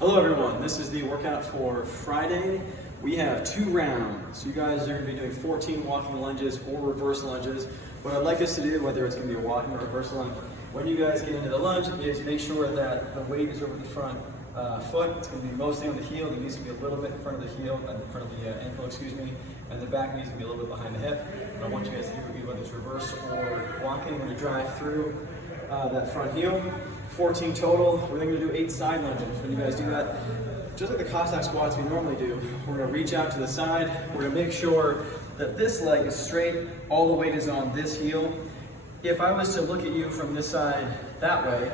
Hello everyone, this is the workout for Friday. We have 2 rounds. So you guys are going to be doing 14 walking lunges or reverse lunges. What I'd like us to do, whether it's going to be a walking or reverse lunge, when you guys get into the lunge, is make sure that the weight is over the front foot. It's going to be mostly on the heel. It needs to be a little bit in front of the heel, in front of the ankle, and the back needs to be a little bit behind the hip. And I want you guys to do whether it's reverse or walking. We're going to drive through that front heel. 14 total. We're then going to do 8 side lunges. When you guys do that, just like the Cossack squats we normally do, we're going to reach out to the side. We're going to make sure that this leg is straight. All the weight is on this heel. If I was to look at you from this side that way,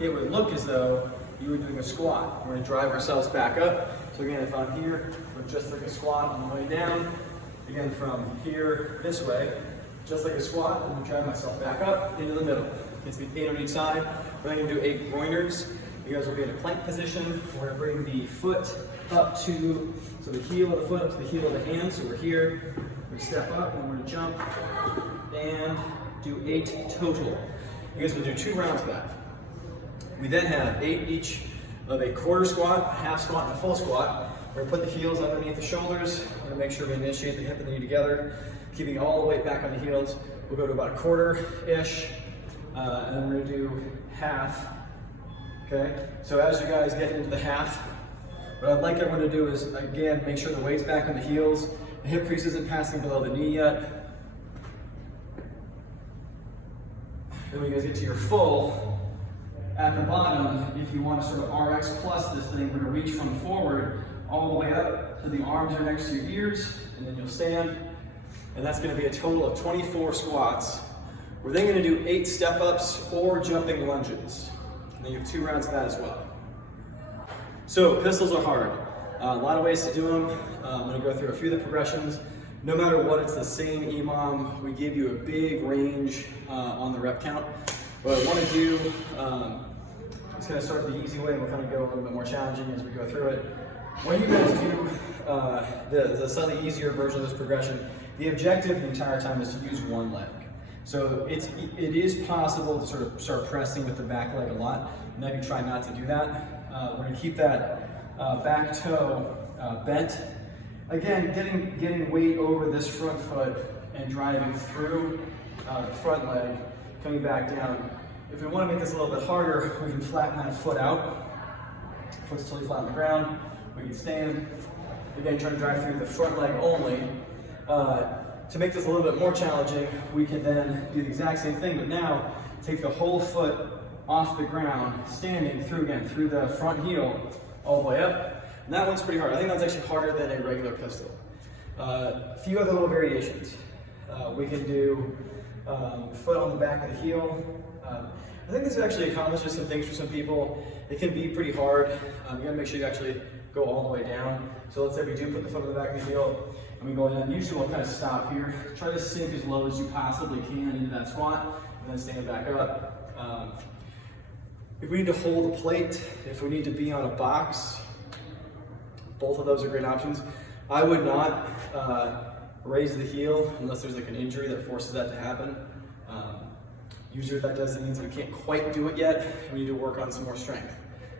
it would look as though you were doing a squat. We're going to drive ourselves back up. So again, if I'm here, we're just like a squat on the way down. Again, from here this way, just like a squat, I'm going to drive myself back up into the middle. It's the 8 on each side. We're then going to do 8 groiners. You guys will be in a plank position. We're going to bring the foot up to, so the heel of the foot up to the heel of the hand. So we're here, we step up, and we're going to jump and do 8 total. You guys will do 2 rounds of that. We then have 8 each of a quarter squat, a half squat, and a full squat. We're going to put the heels underneath the shoulders. We're going to make sure we initiate the hip and the knee together, keeping all the weight back on the heels. We'll go to about a quarter-ish. And then we're going to do half, okay? So as you guys get into the half, what I'd like everyone to do is, again, make sure the weight's back on the heels. The hip crease isn't passing below the knee yet. Then when you guys get to your full, at the bottom, if you want to sort of RX plus this thing, we're going to reach from forward all the way up so the arms are next to your ears, and then you'll stand. And that's going to be a total of 24 squats. We're then going to do 8 step-ups or jumping lunges. And then you have 2 rounds of that as well. So pistols are hard. A lot of ways to do them. I'm going to go through a few of the progressions. No matter what, it's the same EMOM. We give you a big range on the rep count. What I want to do, it's going to start the easy way and we'll kind of go a little bit more challenging as we go through it. When you guys do the slightly easier version of this progression, the objective the entire time is to use one leg. So it is possible to sort of start pressing with the back leg a lot. Maybe try not to do that. We're going to keep that back toe bent. Again, getting weight over this front foot and driving through the front leg, coming back down. If we want to make this a little bit harder, we can flatten that foot out. Foot's totally flat on the ground. We can stand. Again, try to drive through the front leg only. To make this a little bit more challenging, we can then do the exact same thing, but now take the whole foot off the ground, standing through the front heel all the way up. And that one's pretty hard. I think that's actually harder than a regular pistol. A few other little variations. We can do foot on the back of the heel. I think this actually accomplishes some things for some people. It can be pretty hard. You gotta make sure you actually go all the way down. So let's say we do put the foot on the back of the heel and we go down. Usually we'll kind of stop here. Try to sink as low as you possibly can into that squat and then stand back up. If we need to hold a plate, if we need to be on a box, both of those are great options. I would not raise the heel unless there's like an injury that forces that to happen. Usually what that does, it means we can't quite do it yet. We need to work on some more strength.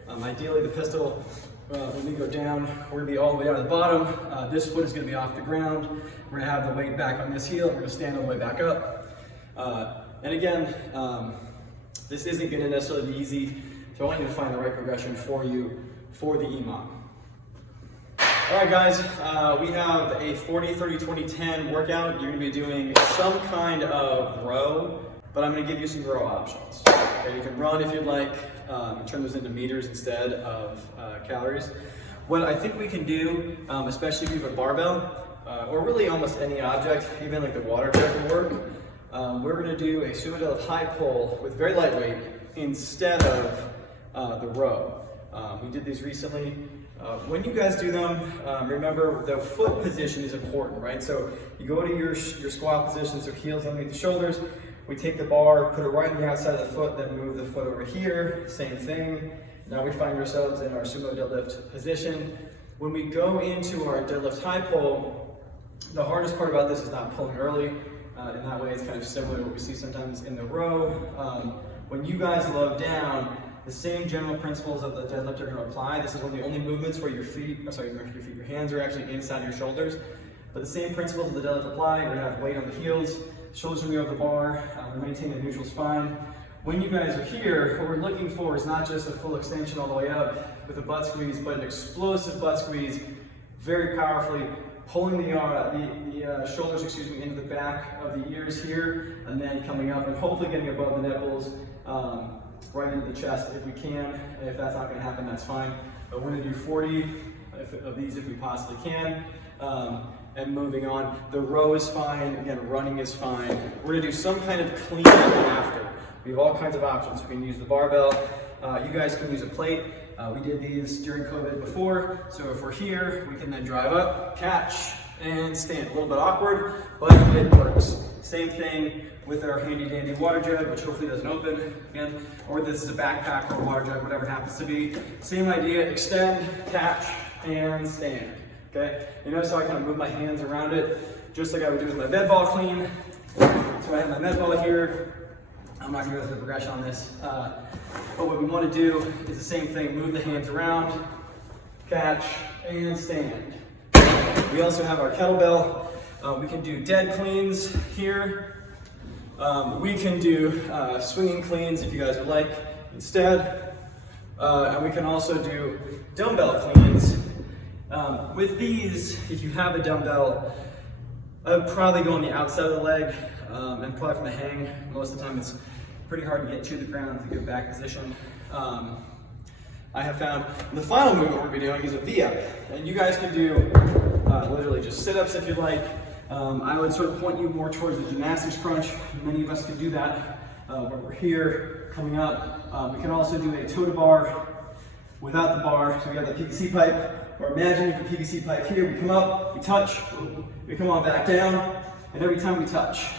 Ideally the pistol, when we go down, we're going to be all the way down to the bottom. This foot is going to be off the ground. We're going to have the weight back on this heel. We're going to stand all the way back up. And again, this isn't going to necessarily be easy, so I want you to find the right progression for you for the EMOM. All right, guys, we have a 40, 30, 20, 10 workout. You're going to be doing some kind of row, but I'm going to give you some row options. Okay, you can run if you'd like, and turn those into meters instead of calories. What I think we can do, especially if you have a barbell, or really almost any object, even like the water jet will work, we're going to do a sumo deadlift high pull with very light weight instead of the row. We did these recently. When you guys do them, remember the foot position is important, right? So you go to your squat position, so heels underneath the shoulders. We take the bar, put it right on the outside of the foot, then move the foot over here, same thing. Now we find ourselves in our sumo deadlift position. When we go into our deadlift high pull, the hardest part about this is not pulling early. In that way, it's kind of similar to what we see sometimes in the row. When you guys load down, The same general principles of the deadlift are going to apply. This is one of the only movements where your hands are actually inside your shoulders. But the same principles of the deadlift apply. We're going to have weight on the heels, shoulders going to be over the bar, we maintain a neutral spine. When you guys are here, what we're looking for is not just a full extension all the way up with a butt squeeze, but an explosive butt squeeze, very powerfully pulling the shoulders, into the back of the ears here, and then coming up and hopefully getting above the nipples, right into the chest if we can. If that's not going to happen, that's fine. But we're going to do 40 of these if we possibly can. And moving on, the row is fine. Again, running is fine. We're going to do some kind of clean after. We have all kinds of options. We can use the barbell. You guys can use a plate. We did these during COVID before, so if we're here, we can then drive up, catch, and stand. A little bit awkward, but it works. Same thing with our handy dandy water jug, which hopefully doesn't open again, or this is a backpack or a water jug, whatever it happens to be. Same idea, extend, catch, and stand. Okay? You notice how I kind of move my hands around it, just like I would do with my med ball clean. So I have my med ball here. I'm not going to go through the progression on this, but what we want to do is the same thing, move the hands around, catch, and stand. We also have our kettlebell. We can do dead cleans here. We can do swinging cleans if you guys would like instead. And we can also do dumbbell cleans. With these, if you have a dumbbell, I would probably go on the outside of the leg and probably from the hang. Most of the time it's pretty hard to get to the ground with a good back position. I have found the final movement we're going to be doing is a V-up. And you guys can do literally just sit-ups if you'd like. I would sort of point you more towards the gymnastics crunch. Many of us can do that where we're here, coming up. We can also do a toe to bar without the bar. So we have the PVC pipe, or imagine you have the PVC pipe here. We come up, we touch, we come on back down, and every time we touch,